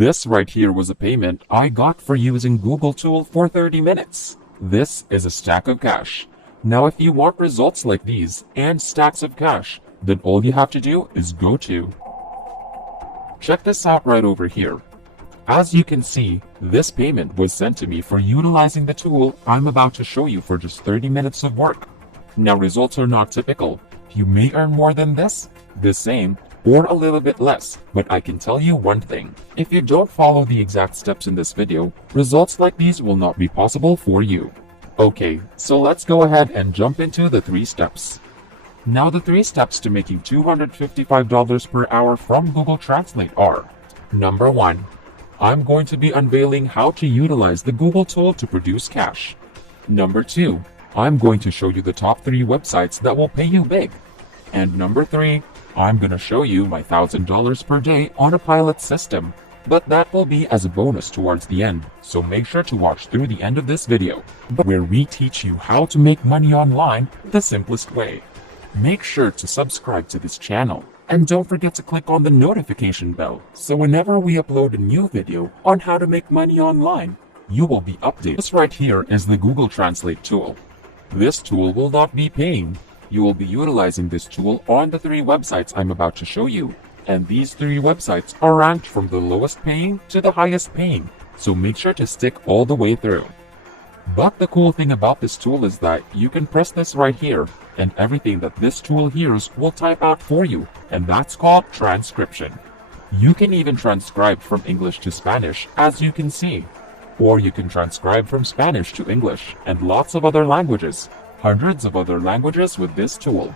This right here was a payment I got for using Google Tool for 30 minutes. This is a stack of cash. Now if you want results like these and stacks of cash, then all you have to do is go to. Check this out right over here. As you can see, this payment was sent to me for utilizing the tool I'm about to show you for just 30 minutes of work. Now results are not typical. You may earn more than this, the same, or a little bit less, but I can tell you one thing. If you don't follow the exact steps in this video, results like these will not be possible for you. Okay, so let's go ahead and jump into the 3 steps. Now the 3 steps to making $255 per hour from Google Translate are: Number 1. I'm going to be unveiling how to utilize the Google tool to produce cash. Number 2. I'm going to show you the top 3 websites that will pay you big. And number 3. I'm going to show you my $1,000 per day on a pilot system, but that will be as a bonus towards the end, so make sure to watch through the end of this video, where we teach you how to make money online the simplest way. Make sure to subscribe to this channel, and don't forget to click on the notification bell, so whenever we upload a new video on how to make money online, you will be updated. This right here is the Google Translate tool. This tool will not be paying. You will be utilizing this tool on the 3 websites I'm about to show you. And these 3 websites are ranked from the lowest paying to the highest paying, so make sure to stick all the way through. But the cool thing about this tool is that you can press this right here, and everything that this tool hears will type out for you, and that's called transcription. You can even transcribe from English to Spanish, as you can see. Or you can transcribe from Spanish to English, and lots of other languages. Hundreds of other languages with this tool.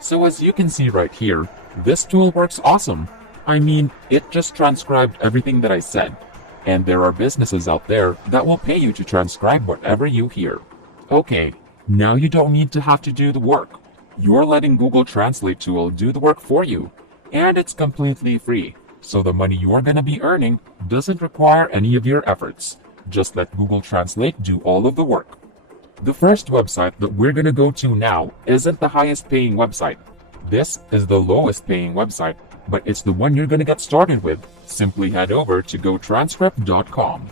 So as you can see right here, this tool works awesome. I mean, it just transcribed everything that I said. And there are businesses out there that will pay you to transcribe whatever you hear. Okay, now you don't need to have to do the work. You're letting Google Translate tool do the work for you. And it's completely free. So the money you're going to be earning doesn't require any of your efforts. Just let Google Translate do all of the work. The first website that we're going to go to now isn't the highest paying website. This is the lowest paying website, but it's the one you're going to get started with. Simply head over to gotranscript.com.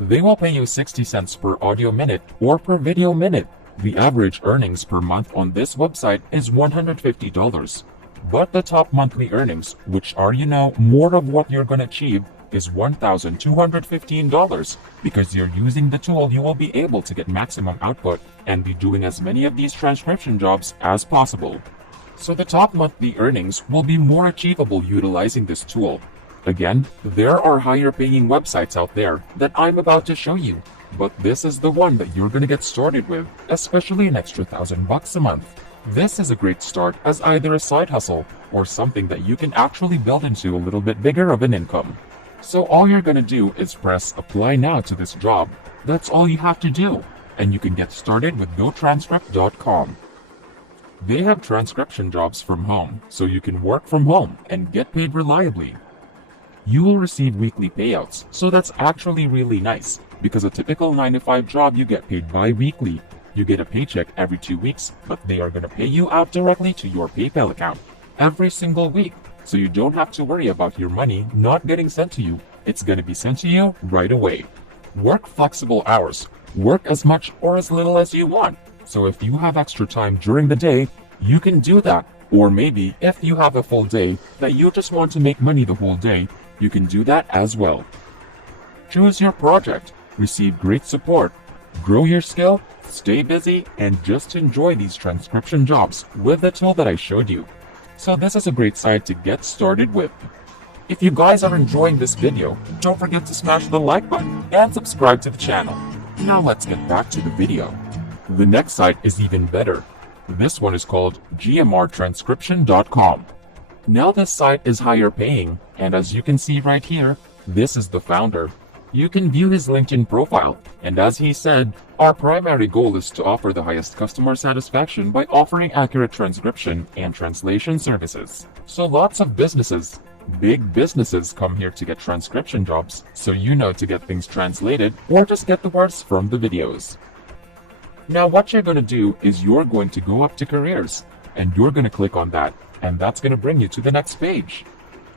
They will pay you 60 cents per audio minute or per video minute. The average earnings per month on this website is $150. But the top monthly earnings, which are more of what you're going to achieve, is $1,215. Because you're using the tool, you will be able to get maximum output and be doing as many of these transcription jobs as possible. So the top monthly earnings will be more achievable utilizing this tool. Again, there are higher paying websites out there that I'm about to show you, but this is the one that you're going to get started with, especially an extra $1,000 a month. This is a great start as either a side hustle or something that you can actually build into a little bit bigger of an income. So all you're going to do is press apply now to this job. That's all you have to do, and you can get started with gotranscript.com. They have transcription jobs from home, so you can work from home and get paid reliably. You will receive weekly payouts, so that's actually really nice, because a typical 9-to-5 job you get paid bi-weekly. You get a paycheck every 2 weeks, but they are going to pay you out directly to your PayPal account every single week. So you don't have to worry about your money not getting sent to you. It's going to be sent to you right away. Work flexible hours. Work as much or as little as you want. So if you have extra time during the day, you can do that. Or maybe if you have a full day that you just want to make money the whole day, you can do that as well. Choose your project. Receive great support. Grow your skill. Stay busy and just enjoy these transcription jobs with the tool that I showed you. So this is a great site to get started with. If you guys are enjoying this video, don't forget to smash the like button and subscribe to the channel. Now let's get back to the video. The next site is even better. This one is called gmrtranscription.com. Now this site is higher paying, and as you can see right here, this is the founder. You can view his LinkedIn profile, and as he said, our primary goal is to offer the highest customer satisfaction by offering accurate transcription and translation services. So lots of businesses, big businesses, come here to get transcription jobs, so to get things translated or just get the words from the videos. Now what you're going to do is you're going to go up to careers, and you're going to click on that, and that's going to bring you to the next page.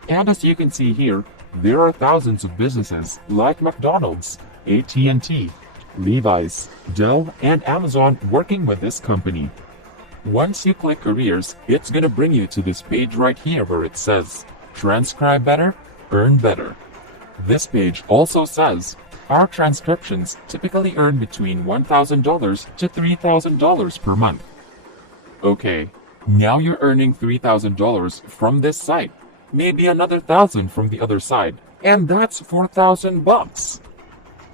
And as you can see here, there are thousands of businesses like McDonald's, AT&T, Levi's, Dell, and Amazon working with this company. Once you click careers, it's gonna bring you to this page right here where it says, transcribe better, earn better. This page also says, our transcriptions typically earn between $1,000 to $3,000 per month. Okay, now you're earning $3,000 from this site, maybe another $1,000 from the other side, and that's $4,000.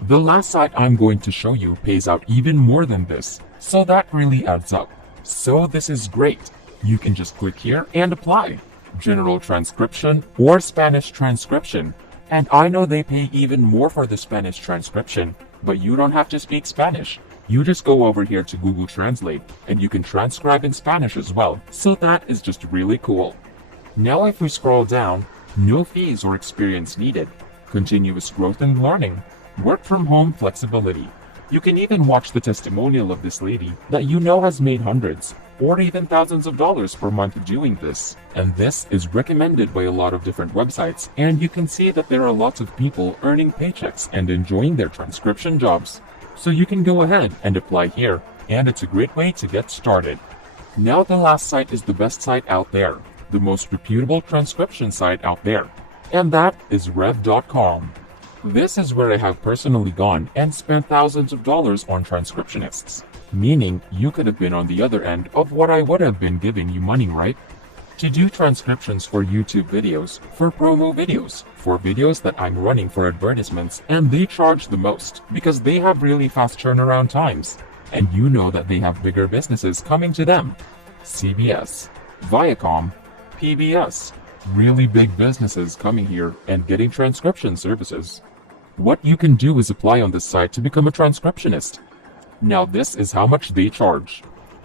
The last site I'm going to show you pays out even more than this, so that really adds up. So this is great. You can just click here and apply. General transcription or Spanish transcription. And I know they pay even more for the Spanish transcription, but you don't have to speak Spanish. You just go over here to Google Translate and you can transcribe in Spanish as well. So that is just really cool. Now if we scroll down, no fees or experience needed. Continuous growth and learning. Work from home flexibility. You can even watch the testimonial of this lady that you know has made hundreds or even thousands of dollars per month doing this. And this is recommended by a lot of different websites, and you can see that there are lots of people earning paychecks and enjoying their transcription jobs. So you can go ahead and apply here, and it's a great way to get started. Now the last site is the best site out there, the most reputable transcription site out there, and that is Rev.com. This is where I have personally gone and spent thousands of dollars on transcriptionists. Meaning, you could have been on the other end of what I would have been giving you money, right? To do transcriptions for YouTube videos, for promo videos, for videos that I'm running for advertisements, and they charge the most because they have really fast turnaround times. And you know that they have bigger businesses coming to them. CBS, Viacom, PBS, really big businesses coming here and getting transcription services. What you can do is apply on this site to become a transcriptionist. Now this is how much they charge.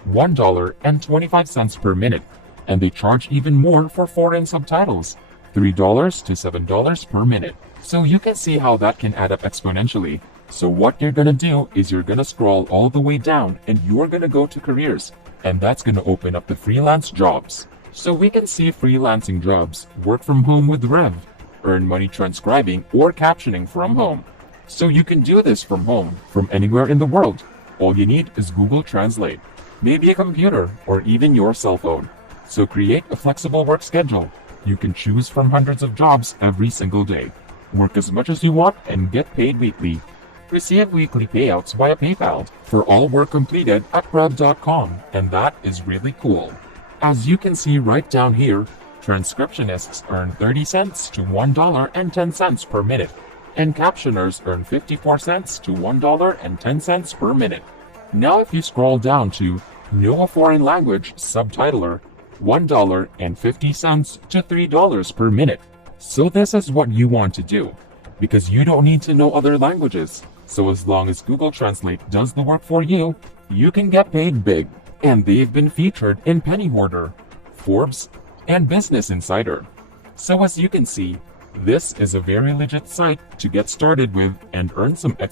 $1.25 per minute, and they charge even more for foreign subtitles, $3 to $7 per minute. So you can see how that can add up exponentially. So what you're gonna do is you're gonna scroll all the way down and you're gonna go to careers, and that's gonna open up the freelance jobs. So we can see freelancing jobs, work from home with Rev, earn money transcribing or captioning from home. So you can do this from home, from anywhere in the world. All you need is Google Translate, maybe a computer, or even your cell phone. So create a flexible work schedule. You can choose from hundreds of jobs every single day. Work as much as you want and get paid weekly. Receive weekly payouts via PayPal for all work completed at Rev.com, and that is really cool. As you can see right down here, transcriptionists earn 30 cents to $1.10 per minute, and captioners earn 54 cents to $1.10 per minute. Now if you scroll down to Know a Foreign Language Subtitler, $1.50 to $3 per minute. So this is what you want to do, because you don't need to know other languages. So as long as Google Translate does the work for you, you can get paid big. And they've been featured in Penny Hoarder, Forbes, and Business Insider. So as you can see, this is a very legit site to get started with and earn some extra